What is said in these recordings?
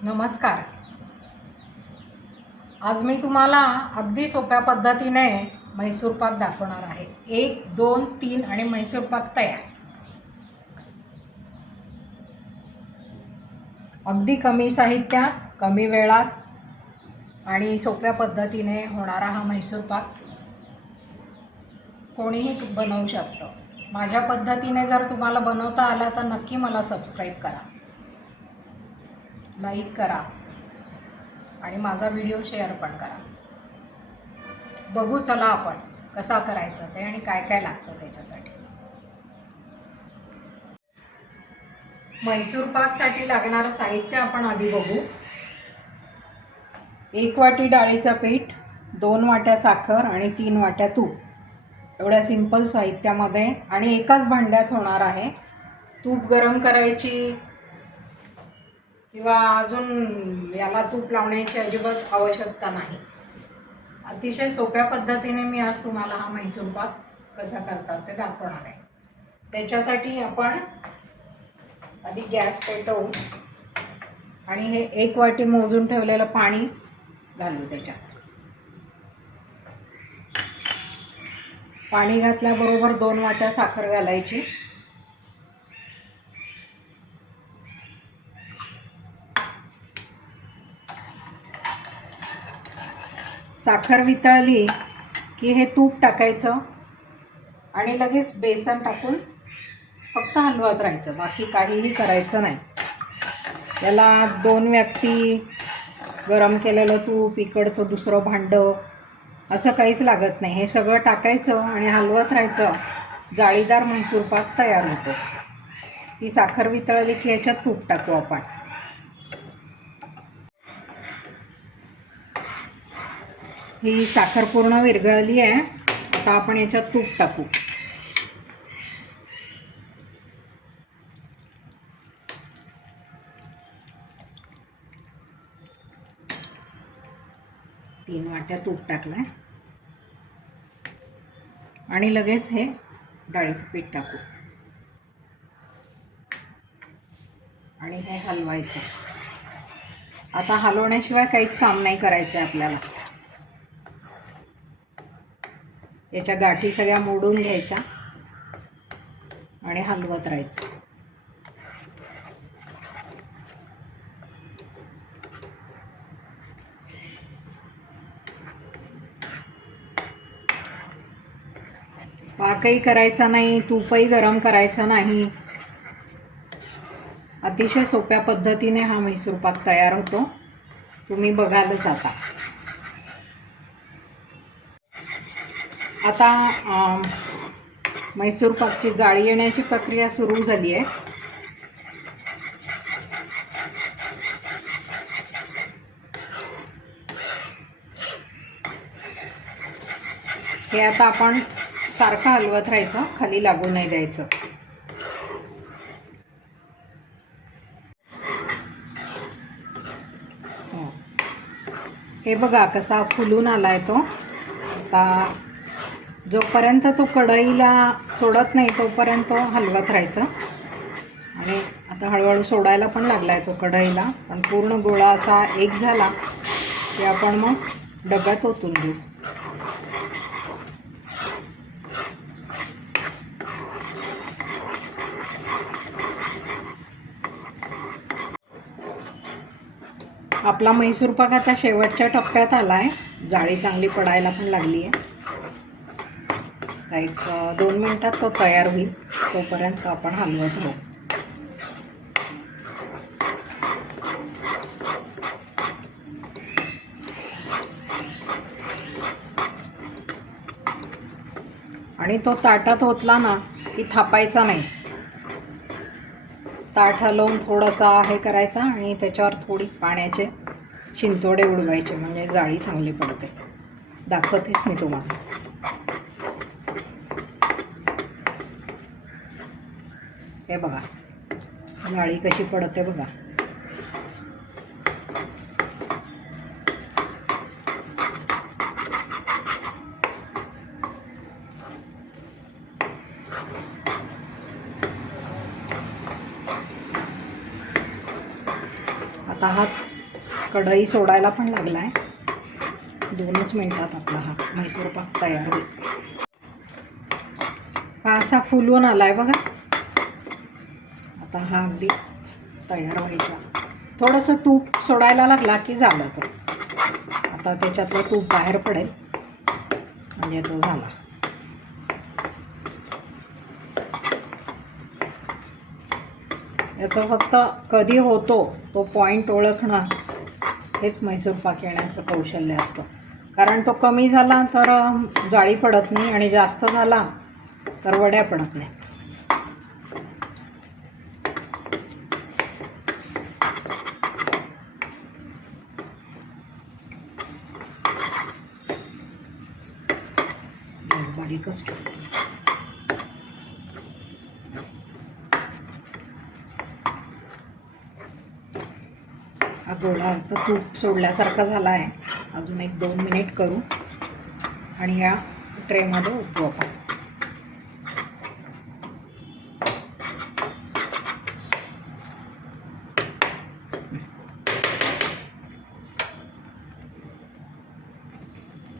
नमस्कार. आज मी तुम्हाला अगदी सोप्या पद्धतीने म्हैसूर पाक दाखवणार आहे. 1, 2, 3 आणि म्हैसूर पाक तयार. अगदी कमी साहित्यात, कमी वेळात आणि सोप्या पद्धतीने होणारा हा म्हैसूर पाक कोणीही बनवू शकतं. माझ्या पद्धतीने जर तुम्हाला बनवता आला तर नक्की मला सबस्क्राईब करा, लाईक करा आणि माझा व्हिडिओ शेअर पण करा. बघू चला आपण कसा करायचा ते आणि काय काय लागतं त्याच्यासाठी. म्हैसूर पाकसाठी लागणारं साहित्य आपण आधी बघू. 1 वाटी डाळीचं पीठ, 2 वाट्या साखर आणि 3 वाट्या तूप. एवढ्या सिंपल साहित्यामध्ये आणि एकाच भांड्यात होणार आहे. तूप गरम करायची किंवा अजून याला तूप लावण्याची अजिबात आवश्यकता नाही. अतिशय सोप्या पद्धतीने मी आज तुम्हाला हा म्हैसूर पाक कसा करतात ते दाखवणार आहे. त्याच्यासाठी आपण आधी गॅस पेटवू आणि हे 1 वाटी मोजून ठेवलेलं पाणी घालू त्याच्यात. पाणी घातल्याबरोबर 2 वाट्या साखर घालायची. साखर वितळली की हे तूप टाकायचं आणि लगेच बेसन टाकून फक्त हलवत राहायचं, बाकी काहीही करायचं नाही. याला 2 व्यक्ती, गरम केलेलं तूप, इकडचं दुसरं भांडं असं काहीच लागत नाही. हे सगळं टाकायचं आणि हलवत राहायचं. जाळीदार म्हैसूर पाक तयार होतो. ही साखर वितळली की ह्याच्यात तूप टाकू आपण. ही साखर पूर्ण विरघळली आहे. आता आपण याच्यात तूप टाकू. तीन वाट्या तूप टाकलंय आणि लगेच हे डाळीचं पीठ टाकू आणि हे हलवायचं. आता हलवण्याशिवाय काहीच काम नाही करायचं आपल्याला. याच्या गाठी सगळ्या मोडून घ्यायच्या आणि हलवत राहायचं. पाकही करायचा नाही, तूपही गरम करायचं नाही. अतिशय सोप्या पद्धतीने हा म्हैसूर पाक तयार होतो. तुम्ही बघालच आता. आता म्हैसूर पाकची जाळी येण्याची प्रक्रिया सुरू झाली आहे. हे आता आपण सारखं हलवत राहायचं, खाली लागू नाही द्यायचं. हे बघा कसा फुलून आलाय तो. आता जोपर्यंत तो कढईला सोडत नाही तोपर्यंत हलवत राहायचं. आणि आता हळूहळू सोडायला पण लागलाय तो कढईला. पण पूर्ण गोळा असा एक झाला की आपण मग डब्यात ओतून घेऊ. आपला म्हैसूर पाक आता शेवटच्या टप्प्यात आलाय. जाळी चांगली पडायला पण लागली आहे. एक 2 मिनिटात तो तयार होईल. तोपर्यंत आपण हलवत राहू. आणि तो ताटात ओतला ना की थापायचा नाही. ताट हलवून थोडासा हे करायचा आणि त्याच्यावर थोडी पाण्याचे शिंतोडे उडवायचे, म्हणजे जाळी चांगली पडते. दाखवतेच मी तुम्हाला. हे बघा जाळी कशी पडते बघा. आता हा कढई सोडायला पण लागला आहे. 2च मिनिटात आपला हा म्हैसूर पाक तयार होईल. हा असा फुलून आला आहे बघा. आता हा अगदी तयार व्हायचा. थोडंसं तूप सोडायला लागला की झालं. तर आता त्याच्यातलं तूप बाहेर पडेल म्हणजे तो झाला. याचं फक्त कधी होतो तो पॉईंट ओळखणं हेच म्हैसूर पाक येण्याचं कौशल्य असतं. कारण तो कमी झाला तर जाळी पडत नाही आणि जास्त झाला तर वड्या पडत नाही. बारीकच ठेवतो. हा गोळा तर तूप सोडल्यासारखा झाला आहे. अजून 1-2 मिनिट करू आणि या ट्रेमध्ये ओतू आपण.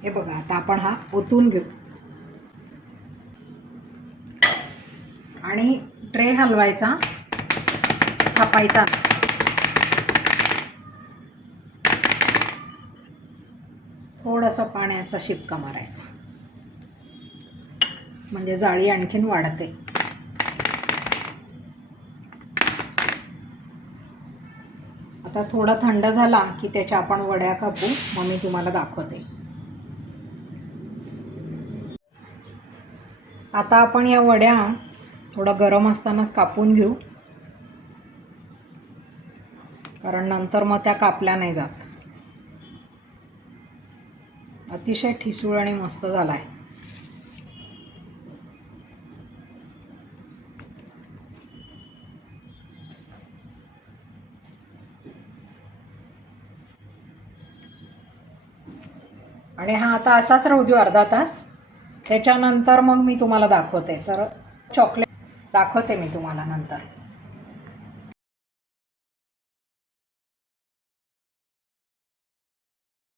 हे बघा आता आपण हा ओतून घेऊ आणि ट्रे हलवायचा, थापायचा. थोडासा पाण्याचा शिपका मारायचा म्हणजे जाळी आणखीन वाढते. आता थोडा थंड झाला की त्याच्या आपण वड्या कापू. मग मी तुम्हाला दाखवते. आता आपण या वड्या थोडं गरम असतानाच कापून घेऊ, कारण नंतर मग त्या कापल्या नाही जात. अतिशय ठिसूळ आणि मस्त झाला आहे. आणि हा आता असाच राहू देऊ अर्धा तास. त्याच्यानंतर मग मी तुम्हाला दाखवते. तर चॉकलेट दाखवते मी तुम्हाला नंतर.